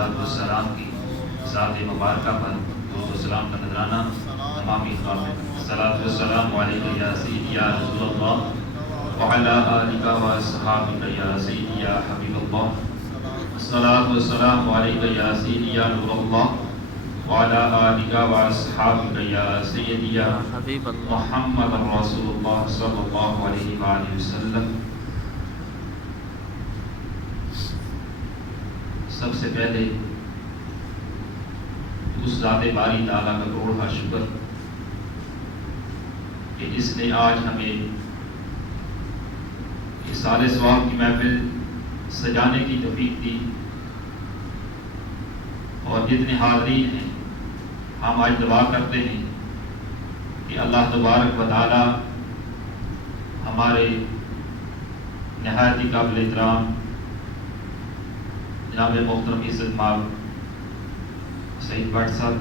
السلام کی ذات مبارکہ پر درود و سلام کا نذرانہ تمامی خاتم الصلاۃ والسلام علیکہ یا سیدی یا رسول اللہ وعلی آلک و اصحابک یا سیدی یا حبیب اللہ الصلاۃ والسلام علیکہ یا سیدی یا نور اللہ وعلی آلک و اصحابک یا سیدی یا حبیب اللہ محمد رسول اللہ صلی اللہ علیہ وآلہ وسلم۔ سب سے پہلے اس ذات باری تعالیٰ کا کروڑہ شکر کہ جس نے آج ہمیں سال ثواب کی محفل سجانے کی توفیق دی، اور جتنے حاضرین ہیں ہم آج دعا کرتے ہیں کہ اللہ تبارک و تعالی ہمارے نہایت ہی قابل احترام جناب محترم عزت مآب سعید بٹ صاحب،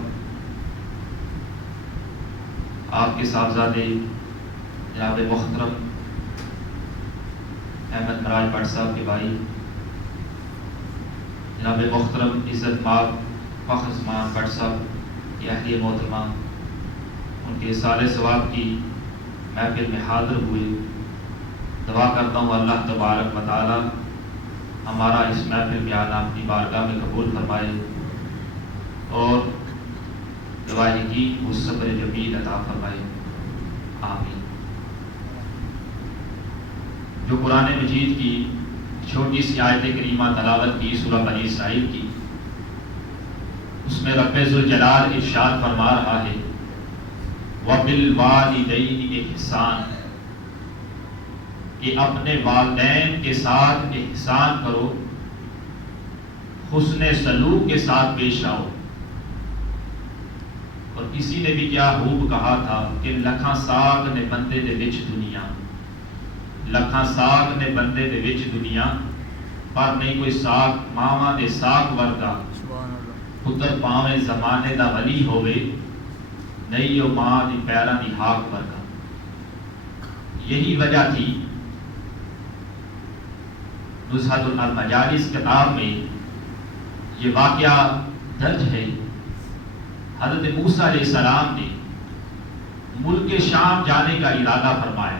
آپ کے صاحبزادے جناب محترم احمد مراج بٹ صاحب کے بھائی جناب محترم عزت مآب فخر عثمان بٹ صاحب کی اہلیہ محترمہ، ان کے سال ثواب کی محفل میں حاضر ہوئے، دعا کرتا ہوں اللہ تبارک و تعالی ہمارا اس محفل میں آنا اپنی بارگاہ میں قبول فرمائے اور گواہی کی وہ صبر جمیل عطا فرمائے، آمین۔ جو قرآن مجید کی چھوٹی سی آیت کریمہ تلاوت کی سورہ بنی اسرائیل کی، اس میں رب ذوالجلال ارشاد فرما رہا ہے وَبِالْوَالِدَيْنِ إِحْسَانًا، کہ اپنے والدین کے ساتھ احسان کرو، حسن سلوک کے ساتھ پیش آؤ۔ اور کسی نے بھی کیا خوب کہا تھا کہ لکھاں ساگ نے بندے دے وچ دنیا، لکھاں ساگ نے بندے دے وچ دنیا، پر نہیں کوئی ساگ ماواں دے ساگ ورگا، پتر پاویں زمانے دا ولی ہوئے، نہیں او ماں دی پیراں دی ہاک ورگا۔ یہی وجہ تھی نزہۃ المجالس کتاب میں یہ واقعہ درج ہے۔ حضرت موسیٰ علیہ السلام نے ملک شام جانے کا ارادہ فرمایا،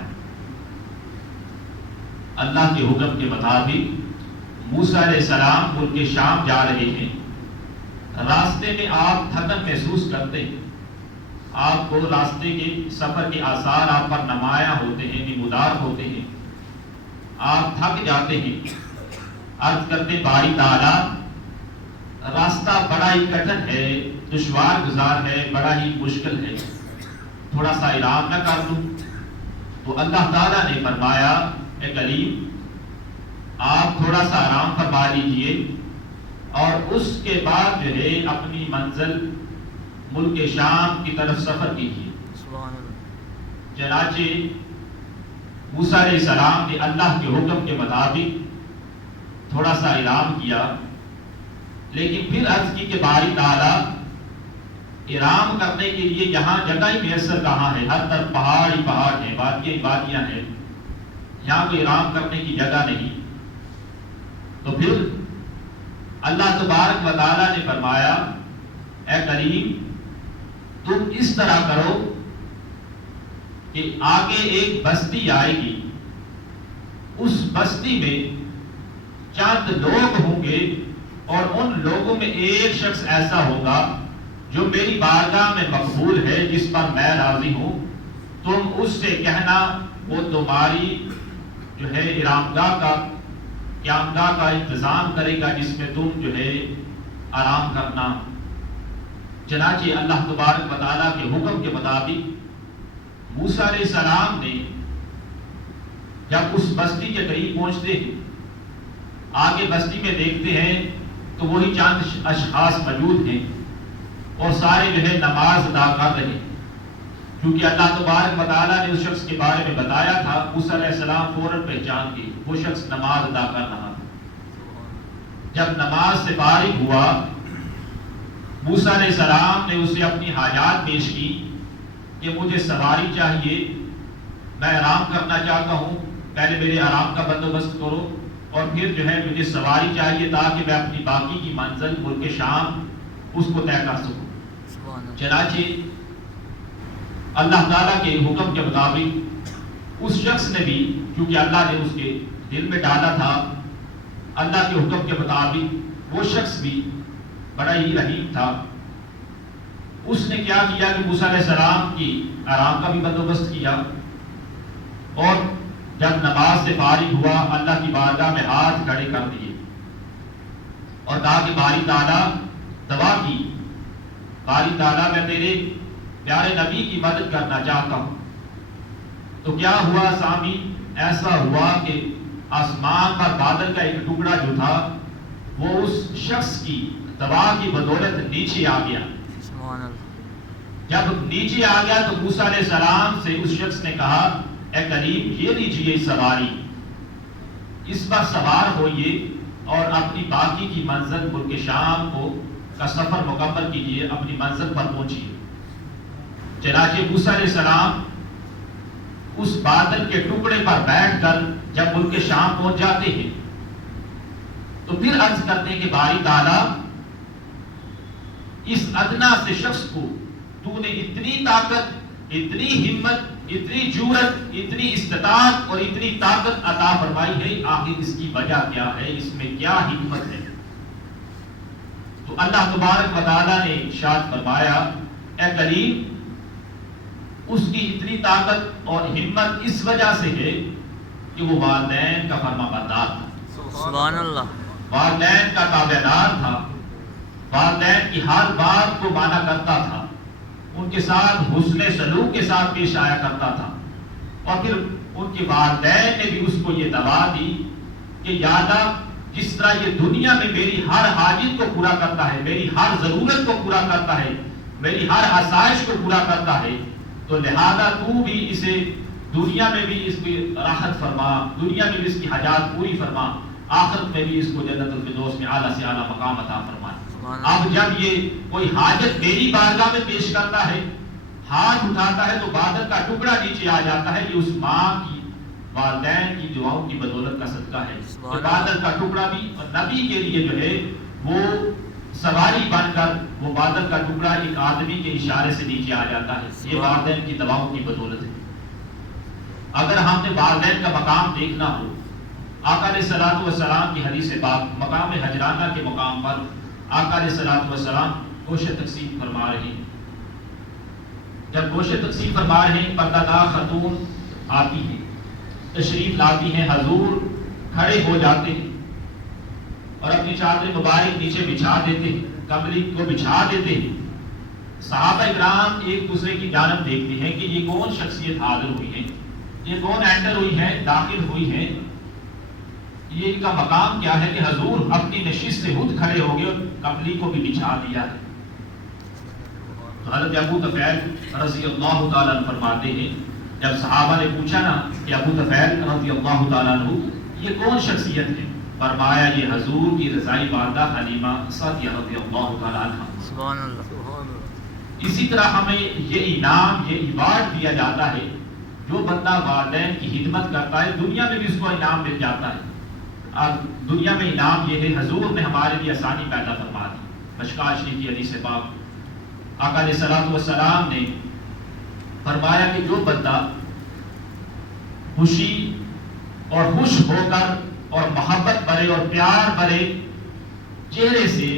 اللہ کے حکم کے مطابق موسیٰ علیہ السلام ملک شام جا رہے ہیں۔ راستے میں آپ تھکن محسوس کرتے ہیں، آپ کو راستے کے سفر کے آثار آپ پر نمایاں ہوتے ہیں، نمودار ہوتے ہیں، آپ تھک جاتے ہیں، عرض کرتے باری تعالی راستہ بڑا ہی کٹھن ہے، دشوار گزار ہے، بڑا ہی مشکل ہے، تھوڑا سا آرام نہ کر لوں؟ تو اللہ تعالیٰ نے فرمایا اے کلیم آپ تھوڑا سا آرام فرما لیجئے، اور اس کے بعد جو ہے اپنی منزل ملک شام کی طرف سفر کیجیے۔ چنانچہ موسیٰ علیہ السلام نے اللہ کے حکم کے مطابق تھوڑا سا آرام کیا، لیکن پھر عرض کی کہ باری تعالی آرام کرنے کے لیے یہاں جگہ ہی میسر کہاں ہے؟ ہر طرف پہاڑ ہی پہاڑ ہیں، وادیاں ہی وادیاں ہیں، یہاں کوئی آرام کرنے کی جگہ نہیں۔ تو پھر اللہ تبارک و تعالی نے فرمایا اے کریم تم اس طرح کرو کہ آگے ایک بستی آئے گی، اس بستی میں چند لوگ ہوں گے، اور ان لوگوں میں ایک شخص ایسا ہوگا جو میری بارگاہ میں مقبول ہے، جس پر میں راضی ہوں، تم اس سے کہنا وہ تمہاری جو ہے آرامگاہ کا قیامگاہ کا انتظام کرے گا، جس میں تم جو ہے آرام کرنا۔ چنانچہ اللہ تبارک و تعالیٰ کے حکم کے مطابق موسیٰ علیہ السلام نے جب اس بستی کے قریب پہنچتے ہیں، آگے بستی میں دیکھتے ہیں تو وہی چند اشخاص موجود ہیں، اور سارے جو ہے نماز ادا کر رہے ہیں، کیونکہ اللہ تبارک و تعالیٰ نے اس شخص کے بارے میں بتایا تھا۔ موسیٰ علیہ السلام فوراً پہچان گئے وہ شخص نماز ادا کر رہا تھا۔ جب نماز سے فارغ ہوا، موسیٰ علیہ السلام نے اسے اپنی حاجات پیش کی کہ مجھے سواری چاہیے، میں آرام کرنا چاہتا ہوں، پہلے میرے آرام کا بندوبست کرو، اور پھر جو ہے مجھے سواری چاہیے تاکہ میں اپنی باقی کی منزل ملک شام اس کو طے کر سکوں۔ چنانچہ اللہ تعالیٰ کے حکم کے مطابق اس شخص نے بھی، کیونکہ اللہ نے اس کے دل میں ڈالا تھا اللہ کے حکم کے مطابق، وہ شخص بھی بڑا ہی رحیم تھا، اس نے کیا کیا کہ موسیٰ علیہ السلام کی آرام کا بھی بندوبست کیا، اور جب نماز سے فارغ ہوا اللہ کی بارگاہ میں ہاتھ کھڑے کر دیے اور کہا کہ باری تعالیٰ دعا کی، باری تعالیٰ میں تیرے پیارے نبی کی مدد کرنا چاہتا ہوں۔ تو کیا ہوا سامی؟ ایسا ہوا کہ آسمان پر بادل کا ایک ٹکڑا جو تھا وہ اس شخص کی دعا کی بدولت نیچے آ گیا۔ جب نیچے آ گیا تو موسیٰ علیہ السلام سے اس شخص نے کہا، اے کریم یہ لیجئے سواری، اس پر سوار ہوئیے اور اپنی باقی کی منزل ملک شام کا سفر مکمل کیجیے، اپنی منزل پر پہنچیے۔ چنانچہ موسیٰ علیہ السلام اس بادل کے ٹکڑے پر بیٹھ کر جب ملک شام پہنچ جاتے ہیں تو پھر عرض کرتے ہیں کہ باری تعالیٰ اس ادنا سے شخص کو تو نے اتنی طاقت، اتنی ہمت، اتنی جرأت، اتنی استطاعت اور اتنی طاقت عطا فرمائی ہے، آخر اس کی وجہ کیا ہے، اس میں کیا حکمت ہے؟ تو اللہ تبارک و تعالیٰ نے ارشاد فرمایا، اے کریم اس کی اتنی طاقت اور ہمت اس وجہ سے ہے کہ وہ والدین کا فرما بردار تھا، سبحان اللہ، والدین کا تابعدار تھا، والدین کی ہر بات کو مانا کرتا تھا، ان کے ساتھ حسن سلوک کے ساتھ پیش آیا کرتا تھا، اور پھر ان کے والدین نے بھی اس کو یہ دعا دی کہ یادا جس طرح یہ دنیا میں میری ہر حاجت کو پورا کرتا ہے، میری ہر ضرورت کو پورا کرتا ہے، میری ہر آسائش کو پورا کرتا ہے، تو لہذا تو بھی اسے دنیا میں بھی اس کی راحت فرما، دنیا میں بھی اس کی حاجات پوری فرما، آخرت میں بھی اس کو جنت الفردوس میں اعلیٰ سے اعلیٰ مقام عطا فرما۔ اب جب یہ کوئی حاجت میری بارگاہ میں پیش کرتا ہے، ہاتھ اٹھاتا ہے تو بادل کا ٹکڑا نیچے آ جاتا ہے، یہ اس ماں کی، والدین کی دعاؤں کی بدولت کا صدقہ ہے۔ تو بادل کا ٹکڑا بھی اور نبی کے لیے جو ہے وہ سواری بن کر وہ بادل کا ٹکڑا ایک آدمی کے اشارے سے نیچے آ جاتا ہے، یہ والدین کی دعاؤں کی بدولت ہے۔ اگر ہم نے والدین کا مقام دیکھنا ہو، آقا علیہ الصلوۃ والسلام کی حدیث پاک مقام حجرانہ کے مقام پر آقا علیہ الصلوۃ والسلام گوشت تقسیم فرما رہے ہیں۔ جب گوشت تقسیم فرما رہے ہیں، پردہ خاتون آتی ہیں، تشریف لاتی ہیں، حضور کھڑے ہو جاتے ہیں اور اپنی چادر مبارک نیچے بچھا دیتے ہیں، کمبلی کو بچھا دیتے ہیں۔ صحابہ اکرام ایک دوسرے کی جانب دیکھتے ہیں کہ یہ کون شخصیت حاضر ہوئی ہے، یہ کون انٹر ہوئی ہے، داخل ہوئی ہے، یہ ان کا مقام کیا ہے کہ حضور اپنی نشست سے خود کھڑے ہو گئے اور کمبلی کو بھی بچھا دیا ہے۔ تو حضرت ابو طفیل رضی اللہ تعالیٰ عنہ فرماتے ہیں، جب صحابہ نے پوچھا نا کہ ابو طفیل رضی اللہ تعالیٰ عنہ یہ کون شخصیت ہے، فرمایا یہ حضور کی رضائی والدہ حلیمہ سعدیہ رضی اللہ تعالیٰ عنہ۔ سبحان اللہ۔ اسی طرح ہمیں یہ انعام، یہ ایوارڈ دیا جاتا ہے، جو بندہ والدین کی خدمت کرتا ہے دنیا میں بھی اس کو انعام مل جاتا ہے۔ اب دنیا میں انعام یہ ہے، حضور نے ہمارے لیے آسانی پیدا فرما دی۔ مشکوٰۃ شریف کی حدیث پاک آقا علیہ الصلوۃ والسلام نے فرمایا کہ جو بندہ خوشی اور خوش ہو کر اور محبت بھرے اور پیار بھرے چہرے سے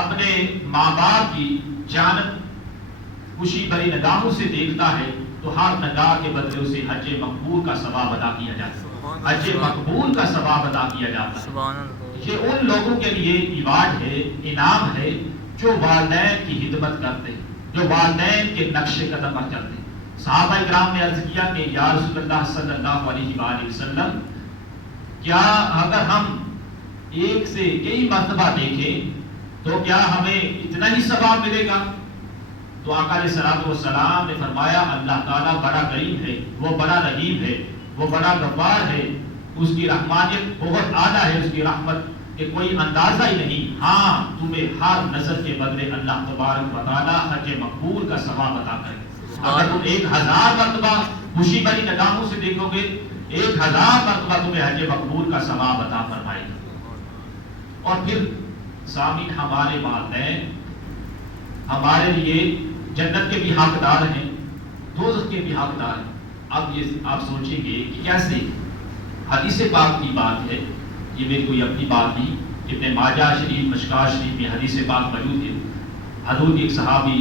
اپنے ماں باپ کی جانب خوشی بھری نگاہوں سے دیکھتا ہے تو ہر نگاہ کے بدلے اسے حج مقبول کا ثواب ادا کیا جاتا ہے، حج مقبول کا ثواب ادا کیا جاتا ہے۔ یہ ان لوگوں کے لیے ایوارڈ ہے، انعام ہے جو والدین کی خدمت کرتے ہیں، جو والدین کے نقش قدم پر چلتے ہیں۔ صحابہ اکرام نے عرض کیا کہ یا رسول اللہ صلی اللہ علیہ وآلہ وسلم، کیا اگر ہم ایک سے کئی مرتبہ دیکھیں تو کیا ہمیں اتنا ہی ثواب ملے گا؟ تو آقا علیہ الصلوۃ والسلام نے فرمایا اللہ تعالیٰ بڑا کریم ہے، وہ بڑا رحیم ہے، وہ بڑا غفار ہے، اس کی رحمانیت بہت اعلیٰ ہے، اس کی رحمت کہ کوئی اندازہ ہی نہیں۔ ہاں تمہیں ہر نظر کے بدلے اللہ تبارک و تعالیٰ حج مقبول کا ثواب عطا کرے۔ اگر تم 1000 مرتبہ خوشی بھری نگاہوں سے دیکھو گے 1000 مرتبہ تمہیں حج مقبول کا ثواب عطا فرمائے گا۔ اور پھر سامعین، ہمارے والدین ہمارے لیے جنت کے بھی حقدار ہیں، دوزخ کے بھی حقدار ہیں۔ اب یہ آپ سوچیں گے کہ کیسے؟ حدیث پاک کی بات ہے، یہ میری کوئی اپنی بات نہیں، ابن ماجہ شریف، مشکاہ شریف میں حدیث پاک موجود ہے۔ حضور ایک صحابی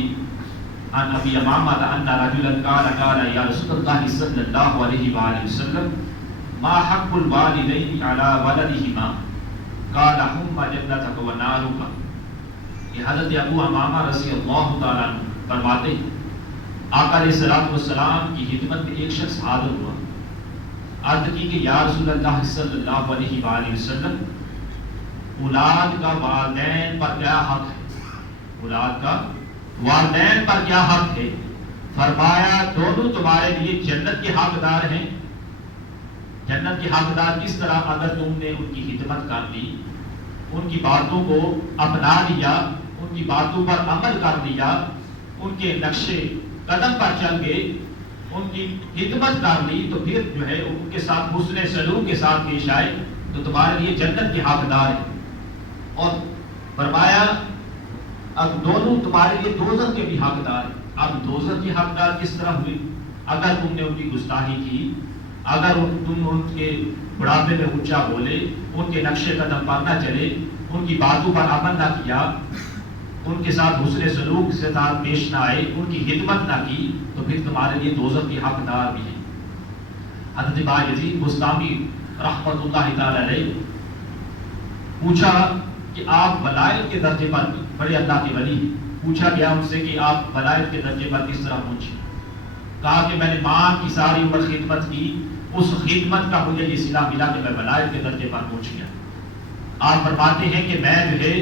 عن ابی امامہ ان رجلا قال یا رسول اللہ صلی اللہ علیہ وآلہ وسلم ما حق الوالدین علی ولدہما قال ہما جنتک و نارک۔ یہ حضرت ابو امامہ رضی اللہ تعالیٰ عنہ فرماتے ہیں آقا علیہ الصلوۃ والسلام کی خدمت میں ایک شخص حاضر ہوا، عرض کی کہ یا رسول اللہ صلی اللہ علیہ وآلہ وسلم، اولاد کا والدین پر کیا حق ہے؟ اولاد کا والدین پر کیا حق ہے؟ فرمایا دونوں تمہارے لیے جنت کے حقدار ہیں۔ جنت کے حقدار کس طرح؟ اگر تم نے ان کی خدمت کر لی، ان کی باتوں کو اپنا لیا، ان کی باتوں پر عمل کر لیا، ان کے نقشے قدم پر چل گئے، ان کی خدمت کر لی، تو پھر جو ہے ان کے ساتھ حسن سلوک کے ساتھ پیش آئے تو تمہارے لیے جنت کے حقدار ہیں۔ اور فرمایا اب دونوں تمہارے لیے دوزخ کے بھی حقدار ہیں۔ اب دوزخ کے حقدار کس طرح ہوئے؟ اگر تم نے ان کی گستاخی کی، اگر تم ان کے بڑھاپے میں اونچا بولے، ان کے نقش قدم پر نہ چلے، ان کی باتوں پر عمل نہ کیا، ان کے ساتھ حسن سلوک سے ساتھ پیش نہ آئے، ان کی خدمت نہ کی، تو پھر تمہارے لیے دوزخ کے حقدار بھی ہیں۔ حضرت بایزید بستامی رحمۃ اللہ تعالی علیہ پوچھا کہ آپ ولایت کے درجے پر، بڑے اللہ کے ولی، پوچھا گیا ان سے کہ آپ ولایت کے درجے پر کس طرح پہنچے؟ کہا کہ میں نے ماں کی ساری عمر خدمت کی، اس خدمت کا مجھے یہ صلہ ملا کہ میں ولایت کے درجے پر پہنچ گیا۔ آپ فرماتے ہیں کہ میں جو ہے،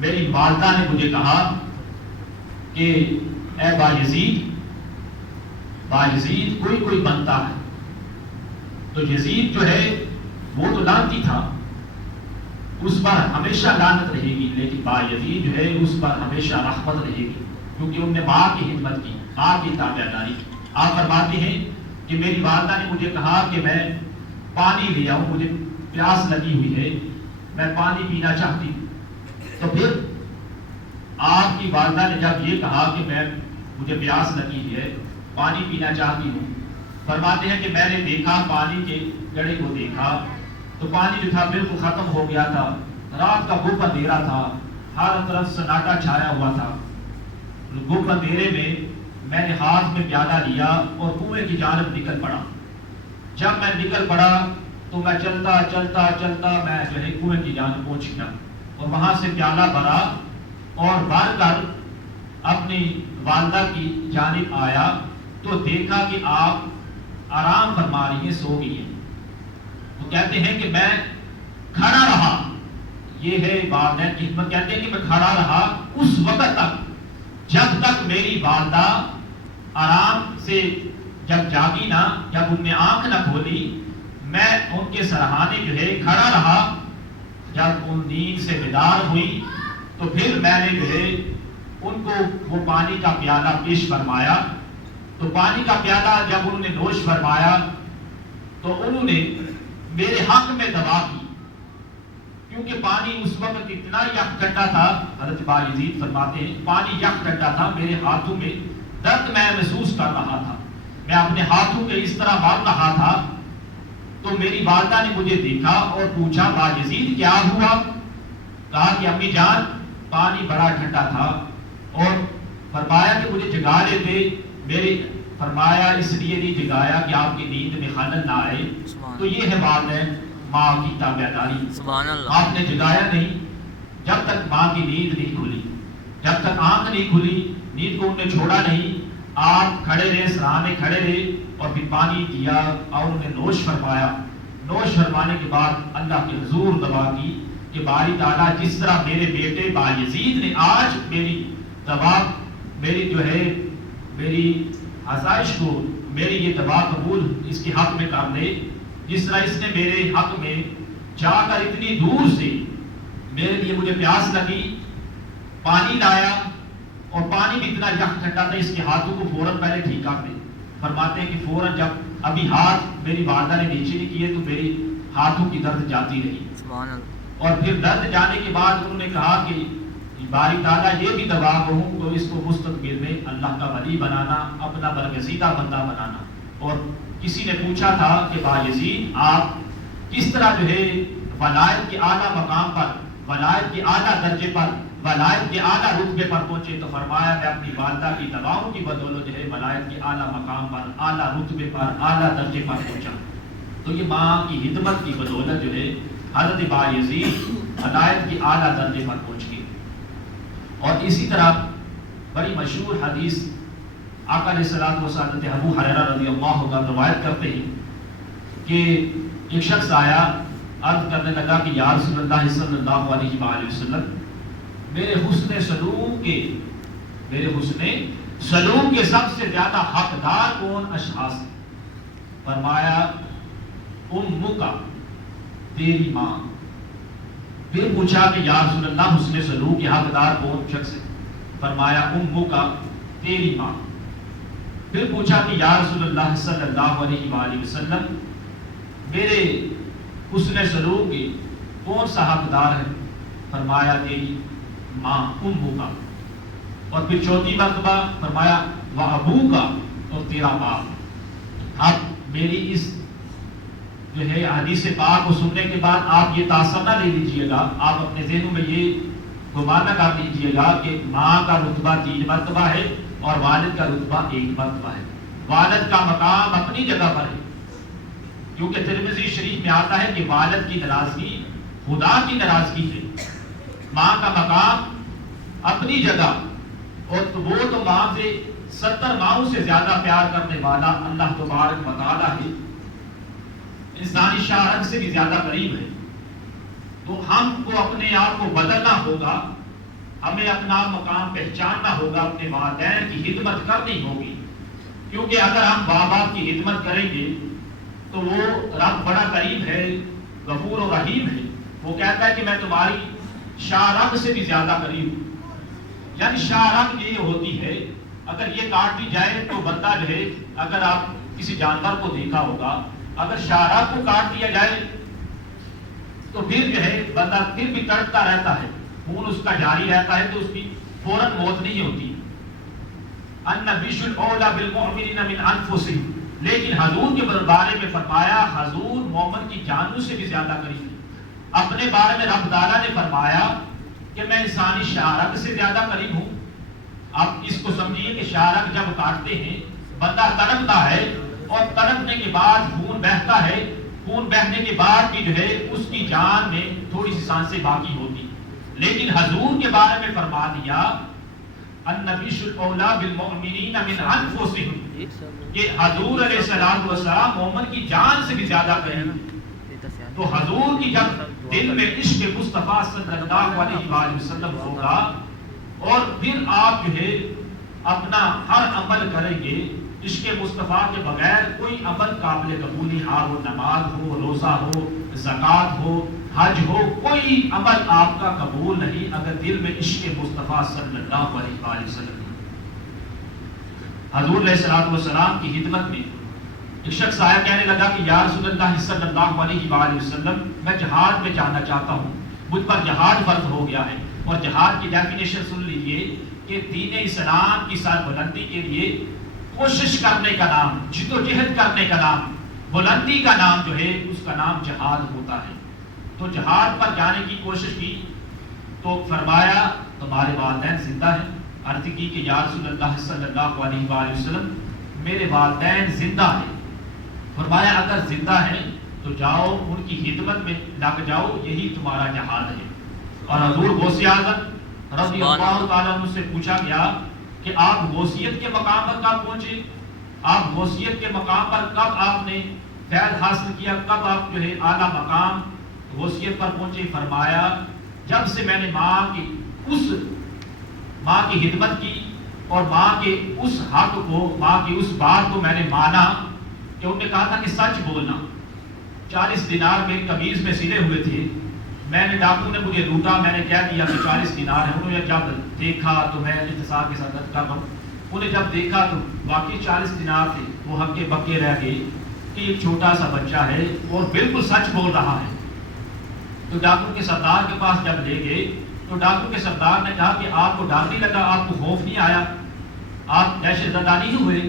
میری والدہ نے مجھے کہا کہ اے بایزید کوئی بنتا ہے تو یزید جو ہے وہ تو لعنتی تھا، اس پر ہمیشہ لعنت رہے گی، لیکن بایزید جو ہے اس پر ہمیشہ رحمت رہے گی، کیونکہ انہوں نے ماں کی خدمت کی، ماں کی تابعداری کی۔ آپ فرماتے ہیں کہ میری والدہ نے مجھے کہا کہ میں پانی لے آؤں، مجھے پیاس لگی ہوئی ہے، میں پانی پینا چاہتی ہوں۔ تو پھر آپ کی والدہ نے جب یہ کہا کہ مجھے پیاس لگی ہے، پانی پینا چاہتی ہوں، فرماتے ہیں کہ میں نے دیکھا، پانی کے گڑھے کو دیکھا تو پانی جو تھا بالکل ختم ہو گیا تھا، رات کا گپ اندھیرا تھا، ہر طرف سناٹا چھایا ہوا تھا۔ گپ اندھیرے میں نے ہاتھ میں پیالہ لیا اور کنویں کی جانب نکل پڑا۔ جب میں نکل پڑا تو میں چلتا چلتا چلتا میں جو ہے کنویں کی جانب پہنچ گیا، اور وہاں سے پیالہ بھرا اور بھر کر اپنی والدہ کی جانب آیا تو دیکھا کہ آپ آرام فرما رہی ہیں، سو گئی ہیں۔ وہ کہتے ہیں کہ میں کھڑا رہا، یہ ہے والدین کی خدمت، کہتے ہیں کہ میں کھڑا رہا اس وقت تک جب تک میری والدہ آرام سے جب جاگی نہ، جب ان نے آنکھ نہ کھولی، میں ان کے سرہانے جو ہے کھڑا رہا۔ جب ان نیند سے بیدار ہوئی تو پھر میں نے جو ہے ان کو وہ پانی کا پیالہ پیش فرمایا، تو پانی کا پیالہ جب انہوں نے نوش فرمایا تو انہوں نے میرے حق میں دعا کی، کیونکہ پانی اس وقت اتنا یک ٹھنڈا تھا۔ حضرت بایزید فرماتے ہیں پانی یک ٹھنڈا تھا، میرے ہاتھوں میں درد میں محسوس کر رہا تھا، میں اپنے ہاتھوں کے اس طرح مار رہا تھا۔ تو میری والدہ نے مجھے دیکھا اور پوچھا بایزید کیا ہوا؟ کہا کہ امی جان پانی بڑا ٹھنڈا تھا، اور فرمایا کہ مجھے جگا لیتے، میرے فرمایا اس لیے نہیں جگایا کہ آپ کی نیند میں خلل نہ آئے۔ تو یہ ہے والدین ماں کی تابعداری، آپ نے جگایا نہیں جب تک ماں کی نیند نہیں کھلی، جب تک آنکھ نہیں کھلی، نیند کو انہوں نے چھوڑا نہیں، آپ کھڑے رہے، سراہنے کھڑے رہے اور پھر پانی دیا اور انہوں نے نوش فرمایا۔ نوش فرمانے کے بعد اللہ کے حضور دعا کی کہ باری تعالیٰ جس طرح میرے بیٹے بایزید نے آج میری دعا، میری جو ہے میری آزائش کو، میری یہ دعا قبول اس کے حق میں کر لے، جس طرح اس نے میرے حق میں جا کر اتنی دور سے میرے لیے مجھے پیاس لگی، پانی لایا، اور پانی بھی اتنا یک ٹھنڈا تھا، اس کے ہاتھوں کو فوراً پہلے ٹھیک کر دے۔ فرماتے ہیں کہ فوراً جب ابھی ہاتھ میری والدہ نے نیچے نہیں کیے تو میری ہاتھوں کی درد جاتی رہی. اور پھر درد جانے کے بعد انہوں نے کہا کہ باری تعالیٰ یہ بھی دعا ہوں تو اس کو مستقبل میں اللہ کا ولی بنانا، اپنا برگزیدہ بندہ بنانا. اور کسی نے پوچھا تھا کہ بایزید آپ کس طرح جو ہے ولایت کے اعلیٰ مقام پر، ولایت کے اعلیٰ درجے پر، ولایت کے اعلیٰ رتبے پر پہنچے؟ تو فرمایا میں اپنی والدہ کی دعاؤں کی بدولت جو ہے ولایت کے اعلیٰ مقام پر، اعلیٰ رتبے پر، اعلیٰ درجے پر پہنچا. تو یہ ماں کی خدمت کی بدولت جو ہے حضرت بایزید ولایت کے اعلیٰ درجے پر پہنچ گئے. اور اسی طرح بڑی مشہور حدیث آقا علیہ الصلوۃ والسلام حضرت ابو ہریرہ رضی اللہ عنہ روایت کرتے ہیں کہ ایک شخص آیا، عرض کرنے لگا کہ یا رسول اللہ صلی اللہ علیہ وآلہ وسلم میرے حسن سلوک کے سب سے زیادہ حقدار کون اشخاص ہیں؟ فرمایا امک، تیری ماں. پھر پوچھا کہ یا رسول اللہ حسن سلوک کے حقدار کون شخص ہے؟ فرمایا امک، تیری ماں. پھر پوچھا کہ یا رسول اللہ صلی اللہ علیہ وآلہ وسلم میرے حسن سلوک کے کون سا حقدار ہے؟ فرمایا تیری ماں امک. اور پھر چوتھی مرتبہ فرمایا وابوک، اور تیرا باپ. اب میری اس جو ہے حدیث پاک کو سننے کے بعد آپ یہ تاثر نہ لے لیجئے گا، آپ اپنے ذہنوں میں یہ گمان نہ کر لیجئے گا کہ ماں کا رتبہ 3 مرتبہ ہے اور والد کا رتبہ 1 مرتبہ ہے. والد کا مقام اپنی جگہ پر ہے، کیونکہ ترمذی شریف میں آتا ہے کہ والد کی ناراضگی خدا کی ناراضگی ہے. ماں کا مقام اپنی جگہ، اور وہ تو ماں سے 70 ماؤں سے زیادہ پیار کرنے والا اللہ تبارک و تعالیٰ ہے، انسانی شارک سے بھی زیادہ قریب ہے. تو ہم کو اپنے آپ کو بدلنا ہوگا، ہمیں اپنا مقام پہچاننا ہوگا، اپنے والدین کی خدمت کرنی ہوگی. کیونکہ اگر ہم ماں باپ کی خدمت کریں گے تو وہ رب بڑا قریب ہے، غفور و رحیم ہے. وہ کہتا ہے کہ میں تمہاری شارک سے بھی زیادہ قریب ہوں. یعنی شارک یہ ہوتی ہے، اگر یہ کاٹ دی جائے تو بندہ جو ہے، اگر آپ کسی جانور کو دیکھا ہوگا، اگر شارک کو کاٹ دیا جائے تو پھر جو ہے بندہ پھر بھی تڑپتا رہتا ہے، خون اس کا جاری رہتا ہے، تو اس کی فوراً موت نہیں ہوتی. النبی اولیٰ بالمؤمنین من انفسہم، لیکن حضور کے بارے میں فرمایا حضور مومن کی جانوں سے بھی زیادہ قریب ہے. اپنے بارے میں رب تعالیٰ نے فرمایا کہ میں انسانی شارک سے زیادہ قریب ہوں. آپ اس کو سمجھیے کہ شارک جب کاٹتے ہیں بندہ تڑپتا ہے، اور تڑپنے کے بعد خون بہتا ہے، خون بہنے کے بعد بھی جو ہے اس کی جان میں تھوڑی سی سانسیں باقی ہوتی. لیکن حضور کے بارے میں فرما دیا النبی اولیٰ بالمؤمنین من انفسہم، کہ حضور علیہ السلام مومن کی جان سے بھی زیادہ قریب. تو حضور کی جب دل میں عشق مصطفیٰ صلی اللہ علیہ وآلہ وسلم ہوگا، اور پھر آپ جو ہے اپنا ہر عمل کریں گے عشق مصطفیٰ کے بغیر کوئی عمل قابل قبول نہیں. وہ نماز ہو، روزہ ہو، زکوٰۃ ہو، حج ہو، کوئی عمل آپ کا قبول نہیں اگر دل میں عشق مصطفیٰ صلی اللہ علیہ وآلہ وسلم. حضور علیہ السلام کی خدمت میں ایک شخص آیا، کہنے لگا کہ یا رسول اللہ صلی اللہ علیہ وآلہ وسلم میں جہاد میں جانا چاہتا ہوں، مجھ پر جہاد فرض ہو گیا ہے. اور جہاد کی ڈیفینیشن سن لیجئے کہ دین اسلام کی سربلندی کے لیے کوشش کرنے کا نام، جدوجہد کرنے کا نام، بلندی کا نام جو ہے اس کا نام جہاد ہوتا ہے. تو جہاد پر جانے کی کوشش کی تو فرمایا تمہارے والدین زندہ ہیں؟ عرض کی کہ یا رسول اللہ صلی اللہ علیہ وآلہ وسلم میرے والدین زندہ ہیں. فرمایا اگر زندہ ہیں تو جاؤ ان کی خدمت میں لگ جاؤ، یہی تمہارا جہاد ہے. اور حضور غوث اعظم رضی اللہ تعالیٰ عنہ سے پوچھا گیا کہ آپ غوثیت کے مقام پر کب پہنچے؟ آپ غوثیت کے مقام پر کب آپ نے فیض حاصل کیا؟ کب آپ جو ہے اعلیٰ مقام غوثیت پر پہنچے؟ فرمایا جب سے میں نے ماں کی خدمت کی اور ماں کے اس حق کو، ماں کی اس بات کو میں نے مانا کہ انہوں نے کہا تھا کہ سچ بولنا. 40 دینار میری قمیض میں سلے ہوئے تھے، میں نے ڈاکو نے مجھے لوٹا، میں نے کہہ دیا کہ 40 دینار ہے. انہوں نے جب دیکھا تو میں اختصار کے ساتھ کر رہا ہوں، انہیں جب دیکھا تو واقعی 40 دینار تھے، وہ ہکے بکے رہ گئے. کہ ایک چھوٹا سا بچہ ہے اور بالکل سچ بول رہا ہے. تو ڈاکٹر کے سردار کے پاس جب لے گئے تو ڈاکٹر کے سردار نے کہا کہ آپ کو ڈر نہیں لگا, آپ کو خوف نہیں آیا, آپ دہشت زدہ نہیں ہوئے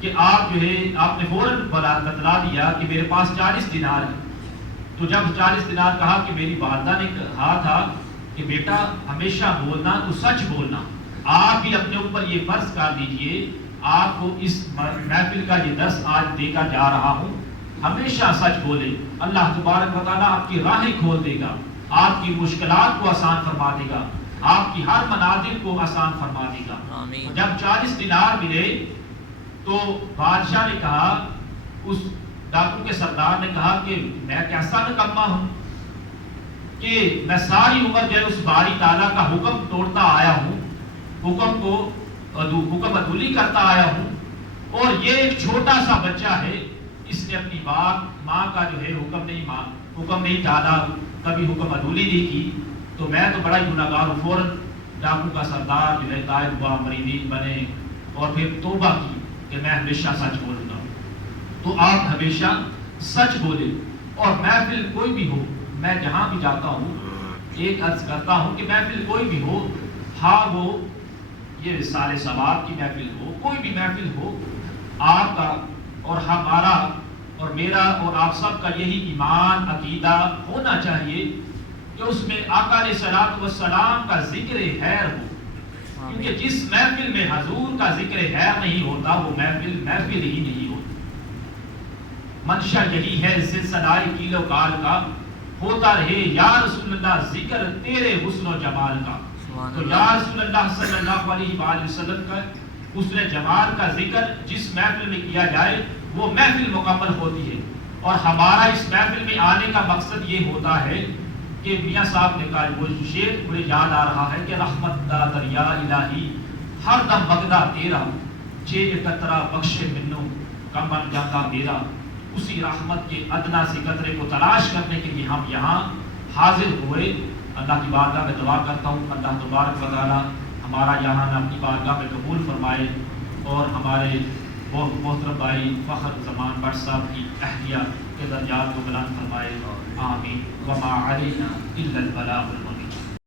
کہ آپ جو ہے آپ نے فوراً بتلا دیا کہ میرے پاس 40 دینار ہے. تو جب 40 دینار کہا کہ میری والدہ نے کہا تھا کہ بیٹا ہمیشہ بولنا تو سچ بولنا, آپ بھی اپنے اوپر یہ فرض کر دیجئے, آپ کو اس محفل کا یہ درس آج دے کر جا رہا ہوں, ہمیشہ سچ بولے, اللہ تبارک و تعالیٰ آپ کی راہیں کھول دے گا, آپ کی مشکلات کو آسان فرما دے گا, آپ کی ہر منازل کو آسان فرما دے گا. جب 40 دینار ملے تو بادشاہ نے کہا, اس ڈاکو کے سردار نے کہا کہ میں کیسا نکما ہوں کہ میں ساری عمر جو ہے اس باری تعالیٰ کا حکم توڑتا آیا ہوں, حکم عدولی کرتا آیا ہوں, اور یہ ایک چھوٹا سا بچہ ہے, اس نے اپنی ماں کا جو ہے حکم نہیں ٹالا, کبھی حکم عدولی نہیں کی, تو میں تو بڑا ہی گناہگار ہوں. فوراً ڈاکو کا سردار جو ہے تائب ہوا, مریدین بنے, اور پھر توبہ کی کہ میں ہمیشہ سچ بولوں گا. تو آپ ہمیشہ سچ بولیں, اور محفل کوئی بھی ہو, میں جہاں بھی جاتا ہوں ایک عرض کرتا ہوں کہ محفل کوئی بھی ہو, ہاں وہ یہ رسالہ ثواب کی محفل ہو, کوئی بھی محفل ہو, آپ کا اور ہمارا اور میرا اور آپ سب کا یہی ایمان عقیدہ ہونا چاہیے کہ اس میں آقا علیہ الصلوۃ والسلام کا ذکر خیر ہو, کیونکہ جس محفل میں حضور کا ذکر خیر نہیں ہوتا وہ محفل ہی نہیں ہوتی. منشا یہی ہے سلسلہ کیل و کال کا, ہوتا رہے یا رسول اللہ ذکر تیرے حسن و جمال کا. تو یا رسول اللہ صلی اللہ علیہ وآلہ وسلم کا حسن جمال کا ذکر جس محفل میں کیا جائے وہ محفل مکمل ہوتی ہے. اور ہمارا اس محفل میں آنے کا مقصد یہ ہوتا ہے کہ میاں صاحب نے کہا, وہ شعر مجھے یاد آ رہا ہے کہ رحمت دا دریا الہی ہر دم بغدہ تیرا, چے قطرہ بخش منو کم بن جاتا میرا. اسی رحمت کے ادنا سے قطرے کو تلاش کرنے کے لیے ہم یہاں حاضر ہوئے. اللہ کی بارگاہ میں دعا کرتا ہوں اللہ تبارک و تعالیٰ ہمارا یہاں اپنی بارگاہ میں قبول فرمائے, اور ہمارے محترم بھائی فخر زمان بٹ صاحب کی اہلیہ کے درجات کو بلند فرمائے. آمین. وما علینا الا البلاغ.